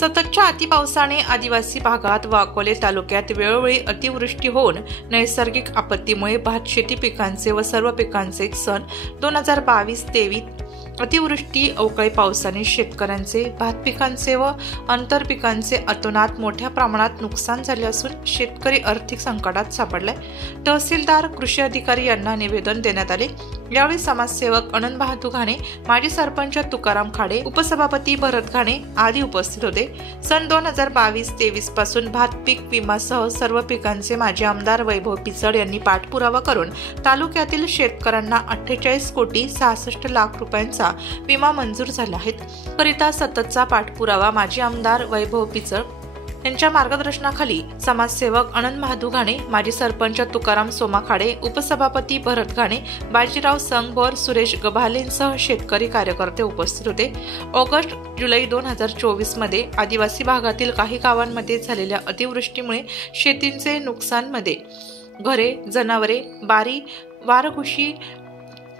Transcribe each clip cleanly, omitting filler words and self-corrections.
सततच्या अतिपावसाने आदिवासी भागात व अकोले तालुक्यात वेळोवेळी अतिवृष्टी होऊन नैसर्गिक आपत्तीमुळे भात शेती पिकांचे व सर्व पिकांचे सन 2022-23 अतिवृष्टी अवकाळी पावसाने शेतकऱ्यांचे भात पिकांचे व आंतर पिकांचे अतोनात मोठ्या प्रमाणात नुकसान झाले असून शेतकरी आर्थिक संकटात सापडलाय। तहसीलदार कृषी अधिकारी यांना निवेदन देण्यात आले। यावेळी समाजसेवक अनंत बहादूर घाणे, माजी सरपंच तुकाराम खाडे, उपसभापती भरत घाणे आदी उपस्थित होते। सन 2022-23 पासून भात पीक विमासह सर्व पिकांचे माजी आमदार वैभव पिचड यांनी पाठपुरावा करून तालुक्यातील शेतकऱ्यांना 48,66 लाख रुपयांचा विमा मंजूर झाला आहे। करिता सततचा पाठपुरावा माजी आमदार वैभव पिचड यांच्या मार्गदर्शनाखाली समाजसेवक अनंत बहादूर घाणे, माजी सरपंच तुकाराम सोमा खाडे, उपसभापती भरत घाणे, बाजीराव संगभोर, सुरेश गभालेंसह शेतकरी कार्यकर्ते उपस्थित होते। ऑगस्ट-जुलै 2024 मध्ये आदिवासी भागातील काही गावांमध्ये झालेल्या अतिवृष्टीमुळे शेतीचे नुकसानमध्ये घरे, जनावरे, बारी, वारघुशी,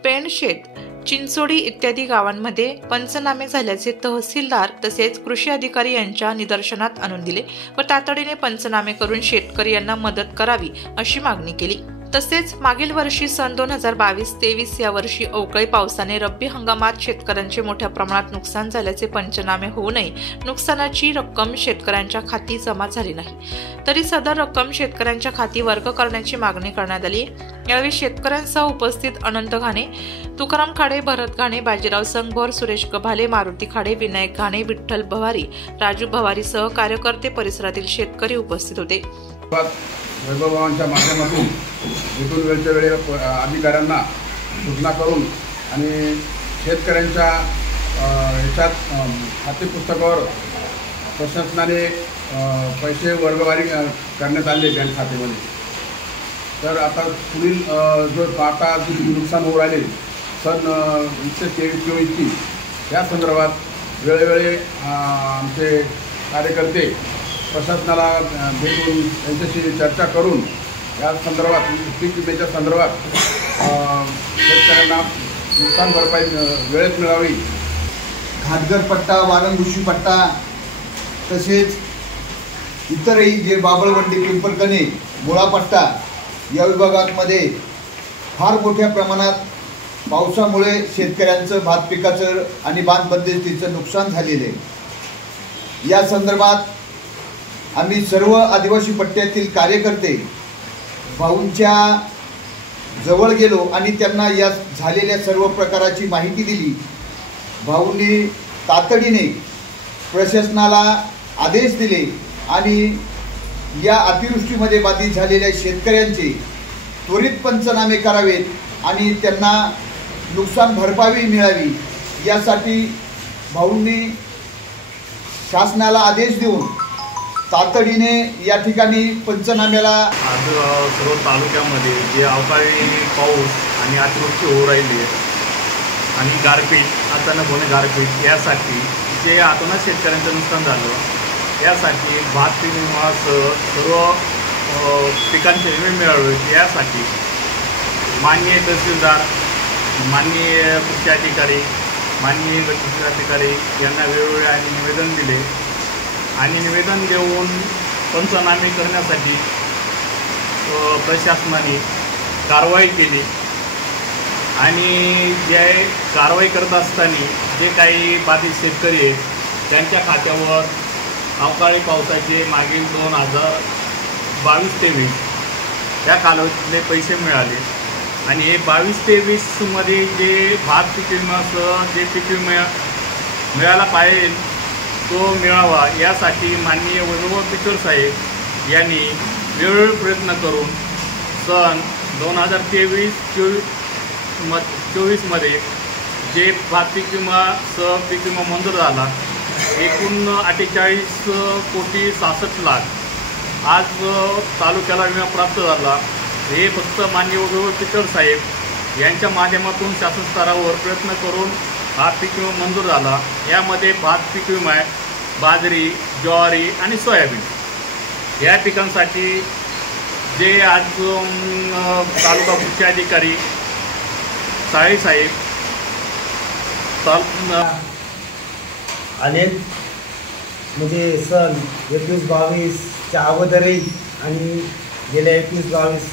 पेंडशेत, चिंचोडी इत्यादी गावांमध्ये पंचनामे झाल्याचे तहसीलदार तसेच कृषी अधिकारी यांच्या निदर्शनात आणून दिले व तातडीने पंचनामे करून शेतकरी यांना मदत करावी अशी मागणी केली। तसेच मागील वर्षी सन 2022-23 या वर्षी अवकाळी पावसाने रब्बी हंगामात शेतकऱ्यांचे मोठ्या प्रमाणात नुकसान झाल्याचे पंचनामे होऊ नये, नुकसानाची रक्कम शेतकऱ्यांच्या खाती जमा झाली नाही, तरी सदर रक्कम शेतकऱ्यांच्या खाती वर्ग करण्याची मागणी करण्यात आली। यावेळी शेतकऱ्यांसह उपस्थित अनंत घाणे, तुकाराम खाडे, भरत घाणे, बाजीराव संगभोर, सुरेश गभाले, मारुती खाडे, विनायक घाणे, विठ्ठल भवारी, राजू भवारीसह कार्यकर्ते, परिसरातील शेतकरी उपस्थित होते। वैभवांच्या माध्यमातून इथून वेळच्या वेळी अधिकाऱ्यांना सूचना करून आणि शेतकऱ्यांच्या ह्याच्यात खातेपुस्तकावर प्रशासनाने पैसे वर्गवारी करण्यात आले बँक खात्यामध्ये। तर आता पुढील जो आता नुकसान होऊ राहिले सन 2023-24 या संदर्भात वेळोवेळी आमचे कार्यकर्ते प्रशासनाला भेटून त्यांच्याशी चर्चा करून या संदर्भात पीक विम्याच्या संदर्भात शेतकऱ्यांना नुकसान भरपाई वेळेत मिळावी, घाटघर पट्टा, वारंगुशी पट्टा तसेच इतरही जे बाबळवंडी, पिंपळकणे, मुळा पट्टा या विभागांमध्ये फार मोठ्या प्रमाणात पावसामुळे शेतकऱ्यांचं भात पिकाचं आणि बांध बंदिस्तीचं नुकसान झालेलं आहे। या संदर्भात आम्ही सर्व आदिवासी पट्ट्यातील कार्यकर्ते भाऊंच्या जवळ गेलो आणि त्यांना या झालेल्या सर्व प्रकाराची माहिती दिली। भाऊंनी तातडीने प्रशासनाला आदेश दिले आणि या अतिवृष्टीमध्ये बाधित झालेल्या शेतकऱ्यांचे त्वरित पंचनामे करावेत आणि त्यांना नुकसान भरपाई मिळावी यासाठी भाऊंनी शासनाला आदेश देऊन तातडीने या ठिकाणी पंचनाम्याला आज सर्व तालुक्यामध्ये जे अवकाळी पाऊस आणि अतिवृष्टी होऊ राहिली आहे आणि गारपीट अचानक होणे गारपीट यासाठी जे अतोनात शेतकऱ्यांचं नुकसान झालं यासाठी भात पीक विमासह सर्व पिकांचे विमे मिळावेत यासाठी माननीय तहसीलदार, माननीय कृषी अधिकारी, माननीय कृषी अधिकारी यांना वेळोवेळी आणि निवेदन दिले आणि निवेदन देऊन पंचनामे करण्यासाठी प्रशासनाने कारवाई केली आणि जे कारवाई करत असताना जे काही बाधित शेतकरी आहेत त्यांच्या खात्यावर अवकाळी पावसाचे मागील 2022-23 या कालावधीतले पैसे मिळाले आणि हे 22-23 मध्ये जे भात पीक विम्यासह जे पीक विमा मिळाला पाहिजे तो मिळावा यासाठी माननीय वैभव पिचड साहेब यांनी वेळोवेळी प्रयत्न करून सन 2023-24 मध्ये जे भात पीक विमासह पीक विमा मंजूर झाला एकूण 48,66 लाख आज तालुक्याला विमा प्राप्त झाला। हे फक्त माननीय वैभव पिचड साहेब यांच्या माध्यमातून शासन स्तरावर प्रयत्न करून हा पीक विमा मंजूर झाला। यामध्ये भात पीक विमा, बाजरी, ज्वारी आणि सोयाबीन या पिकांसाठी जे आज तालुका कृषी अधिकारी साळे साहेब अनेक म्हणजे सन 21-22च्या अगोदरही आणि गेल्या 21-22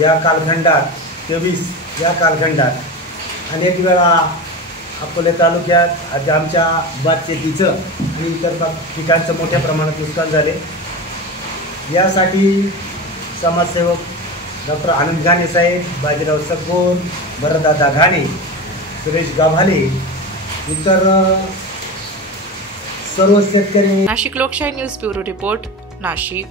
या कालखंडात 23 या कालखंडात अनेक वेळा अकोले तालुक्यात आज आमच्या भात शेतीचं आणि इतर पिकांचं मोठ्या प्रमाणात नुकसान झाले। यासाठी समाजसेवक डॉक्टर आनंद घाणे साहेब, बाजीराव सगोन, भरतदादा घाणे, सुरेश गाभाले, इतर सर्व शेतकरी। नाशिक लोकशाही न्यूज ब्युरो रिपोर्ट, नाशिक।